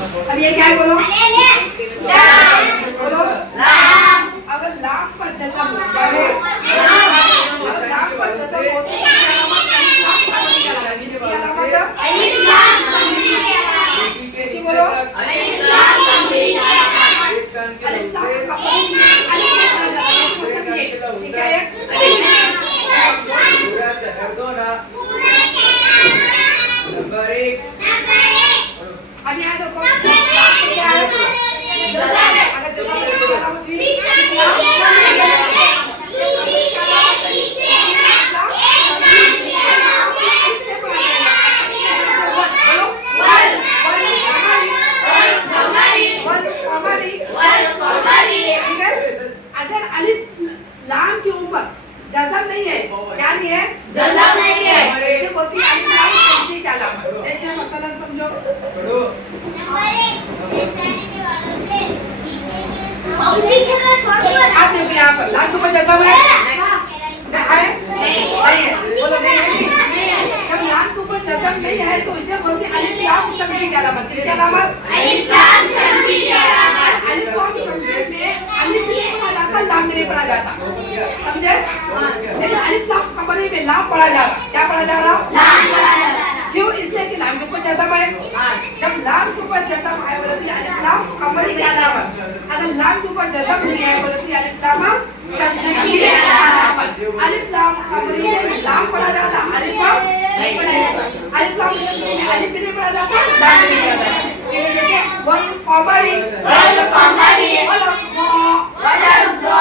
अब ये क्या है बोलो? बोलो लाम। अगर लाम पर जज़म हो जाए, अगर लाम पर जज़म हो तो अलिफ लाम बोलो अलिफ लाम ठीक है। नंबर 1 अब यहाँ देखो क्या है? अगर जज़म अगर अलिफ लाम के ऊपर जज़म नहीं है, क्या नहीं है? जज़म नहीं है, इसे बोलती है अलिफ लाम समझी क्या लाम। जैसे मसलन समझो, आप देखो यहाँ पर लाम के ऊपर जज़म है, नहीं है, बोलो नहीं है। जब लाम के ऊपर जज़म नहीं है तो इसे बोलती है अलिफ लाम समझी क्या लाम। किसकी अलामत? अलिफ लाम समझी की अलामत। अलिफ लाम समझी में अलिफ पढ़ा जाता, लाम नहीं पढ़ा जाता, समझे? लेकिन अलिफ लाम कमरे में लाम पढ़ा जा रहा। क्या पढ़ा जा रहा? लाम पढ़ा जा रहा। क्यों? इसलिए कि लाम के ऊपर जज़म है। जब लाम के ऊपर जज़म है बोले तो अलिफ लाम कमरे की अलामत। अगर लाम के ऊपर जज़म नहीं है बोले तो अलिफ लाम शम्सी की अलामत। अलिफ लाम कमरे में लाम पढ़ा जाता, अलिफ लाम नहीं पढ़ा जाता। अलिफ लाम शम्सी में अलिफ भी नहीं पढ़ा जाता, लाम भी नहीं पढ़ा जाता। वल कमरी वल कमरी वल ज़ा